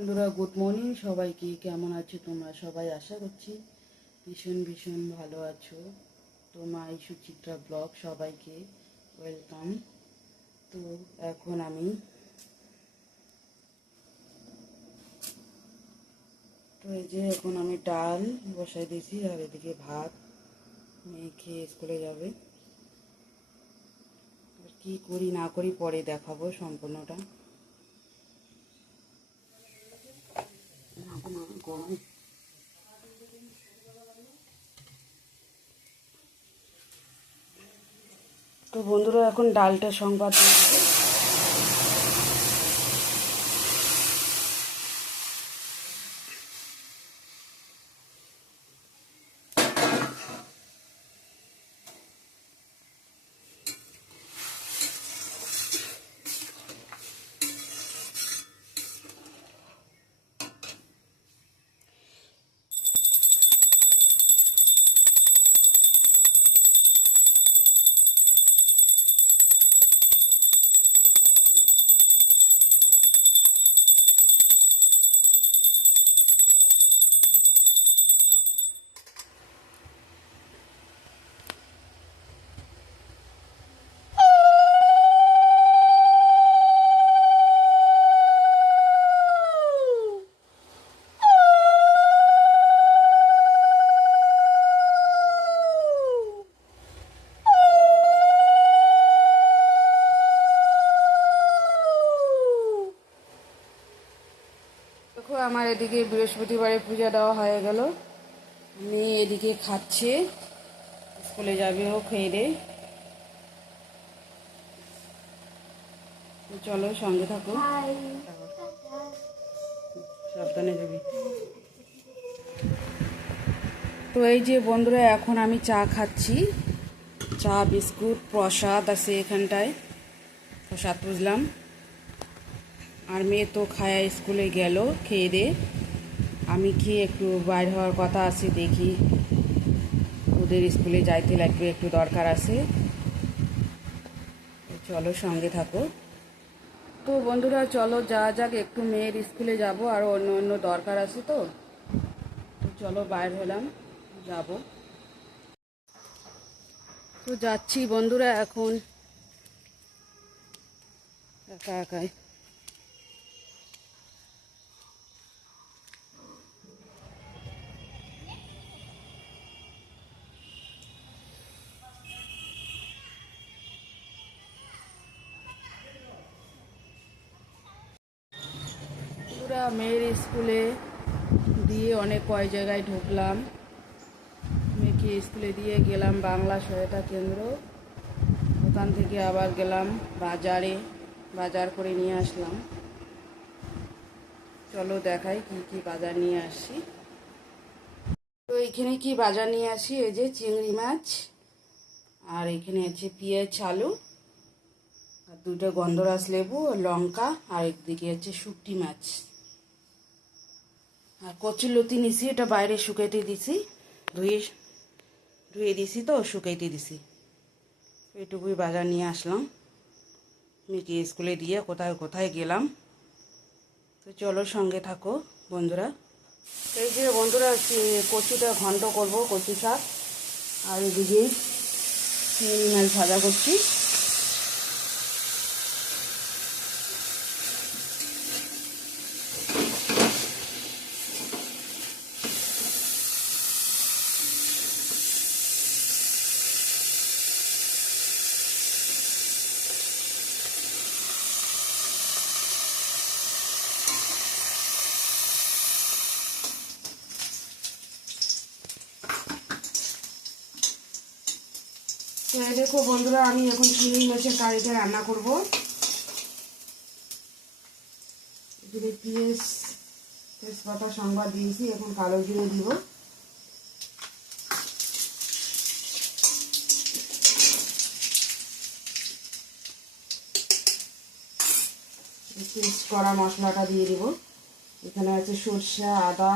বন্ধুরা good morning সবাইকে। কেমন আছো তোমরা সবাই? আশা করছি ভীষণ ভালো আছো। তো মাই সুচিত্রা ব্লগ সবাইকে ওয়েলকাম। তো এখন আমি ডাল বসাই দিয়েছি আর এদিকে ভাত। মেয়ে খেয়ে স্কুলে যাবে। আর কি করি না করি পরে দেখাবো সম্পূর্ণটা। গরম। তো বন্ধুরা এখন ডালটা সংবাদ দিয়ে দেবো। দেখো আমার এদিকে বৃহস্পতিবারে পূজা দেওয়া হয়ে গেল। মেয়ে এদিকে খাচ্ছে, স্কুলে যাবে ও খেয়ে দে। চলো সঙ্গে থাকো, সাবধানে যাবি। তো এই যে বন্ধুরা এখন আমি চা খাচ্ছি। চা বিস্কুট প্রসাদ আছে এখানটায়, প্রসাদ বুঝলাম। আর মেয়ে তো খায়া স্কুলে গেল খেয়ে দে। আমি খেয়ে একটু বাইর হওয়ার কথা আছে, দেখি ওদের স্কুলে যাইতে লাগবে, একটু দরকার আছে। চলো সঙ্গে থাকো। তো বন্ধুরা চলো যা যাক, একটু মেয়ের স্কুলে যাব আর অন্য দরকার আছে। তো চলো বাইর হলাম, যাব। তো যাচ্ছি বন্ধুরা এখন একা একাই। পুরা মেয়ের স্কুলে দিয়ে অনেক কয় জায়গায় ঢুকলাম। মেয়েকে স্কুলে দিয়ে গেলাম বাংলা সহায়তা কেন্দ্র, ওখান থেকে আবার গেলাম বাজারে, বাজার করে নিয়ে আসলাম। চলো দেখাই কি কি বাজার নিয়ে আসি। তো এখানে কি বাজার নিয়ে আসি, এই যে চিংড়ি মাছ, আর এখানে আছে পেঁয়াজ আলু, আর দুটো গন্ধরাজ লেবু, লঙ্কা, আর একদিকে আছে শুটকি মাছ। আর কচুরলতি নিছি, এটা বাইরে শুকাইতে দিছি, ধুয়ে দিছি তো শুকাইতে দিছি। এইটুকুই বাজার নিয়ে আসলাম। মেয়েকে স্কুলে দিয়ে কোথায় কোথায় গেলাম। তো চলো সঙ্গে থাকো বন্ধুরা। এই যে বন্ধুরা কচুটা ঘন্ট করব, কচু শাক। আর এদিকে চিংড়ি মাছ ভাজা করছি। তো এই দেখো বন্ধুরা, আমি এখন চিংড়ি মাছের কারিটা রান্না করব। এখানে পেঁয়াজ তেজপাতা সংবাদ দিয়েছি, এখন কালো জিরে দিব। পেস্ট করা মশলাটা দিয়ে দিব। এখানে আছে সরষে, আদা,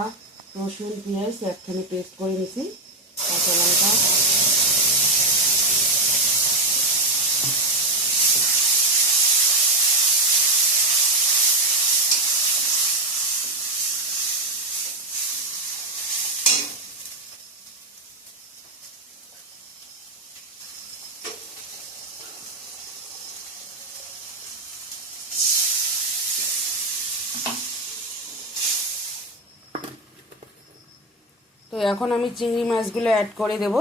রসুন, পেঁয়াজ একখানে পেস্ট করে নিছি, কাঁচা লঙ্কা। তো এখন আমি চিংড়ি মাছগুলো অ্যাড করে দেব।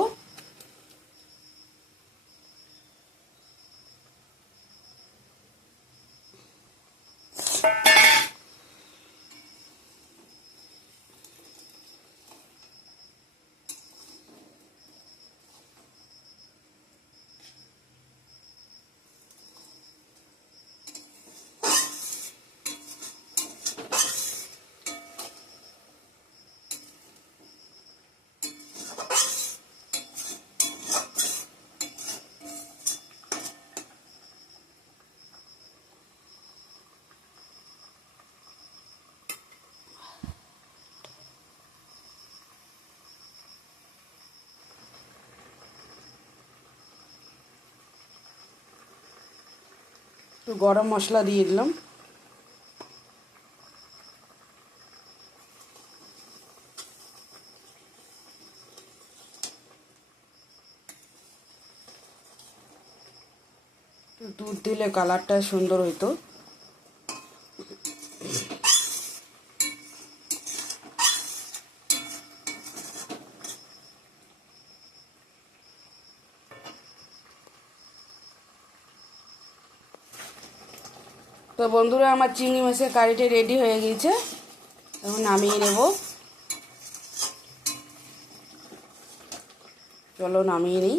তো গরম মশলা দিয়ে দিলাম। দুধ দিলে কালারটা সুন্দর হইতো। তো বন্ধুরা, আমার চিংড়ি মাছের কারিটা রেডি হয়ে গিয়েছে, এখন নামিয়ে নেব। চলো নামিয়ে নিই।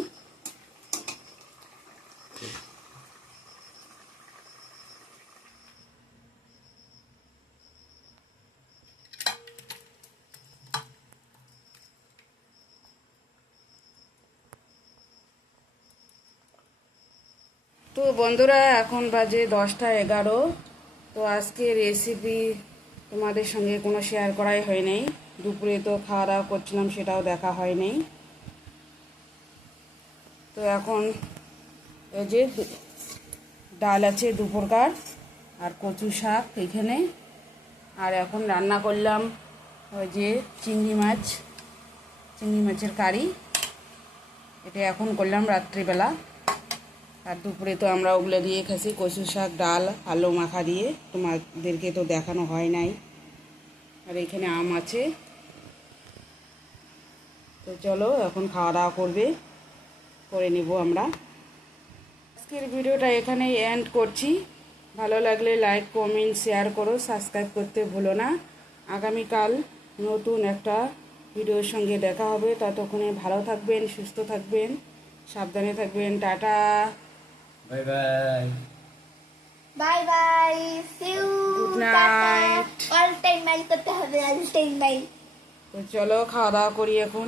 তো বন্ধুরা, এখন বাজে 10টা 11। তো আজকে রেসিপি তোমাদের সঙ্গে কোনো শেয়ার করাই হয় নাই। দুপুরে তো খাওয়া দাওয়া করছিলাম, সেটাও দেখা হয় নাই। তো এখন এই যে ডাল আছে দুপুরকার, আর কচু শাক এখানে, আর এখন রান্না করলাম ওই যে চিংড়ি মাছের কারি। এটা এখন করলাম রাত্রিবেলা। আর দুপুরে তো আমরা ওগুলো দিয়ে খাসি, কচু শাক, ডাল, আলু মাখা দিয়ে। তোমাদেরকে তো দেখানো হয় নাই। আর এখানে আম আছে। তো চলো এখন খাওয়া দাওয়া করে নেব আমরা। আজকের ভিডিওটা এখানেই এন্ড করছি। ভালো লাগলে লাইক, কমেন্ট, শেয়ার করো, সাবস্ক্রাইব করতে ভুলো না। আগামীকাল নতুন একটা ভিডিওর সঙ্গে দেখা হবে। ততক্ষণে ভালো থাকবেন, সুস্থ থাকবেন, সাবধানে থাকবেন। টাটা, bye bye. Bye bye, see you, good টাটা। নাইট। অল টাইম মাইল করতে হবে, অল টাইম মাইল। তো চলো খাওয়া দাওয়া করি এখন।